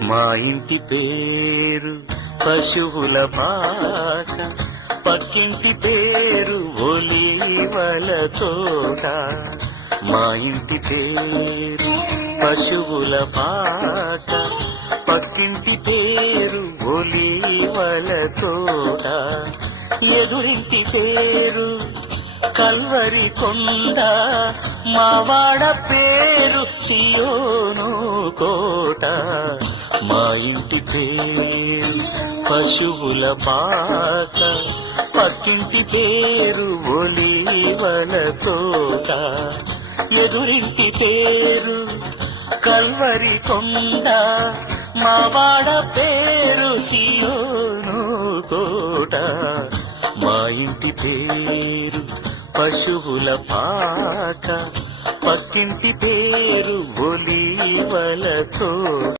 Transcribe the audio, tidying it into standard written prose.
మా ఇంటి పేరు పశువుల పాక, పక్కింటి పేరు ఒలీవల తోట. మా ఇంటి పేరు పశువుల పాక, పక్కింటి పేరు ఒలీవల తోట. ఎదురింటి పేరు కల్వరి కొండ, మావాడ పేరు సియోను కోట. మా ఇంటి పేరు పశువుల పాక, పక్కింటి పేరు ఒలీవల తోట. ఎదురింటి పేరు కల్వరి కొండ, మావాడ పేరు సియోను కోట. మా ఇంటి పేరు పశువుల పాక, పక్కింటి పేరు ఒలీవల తోట.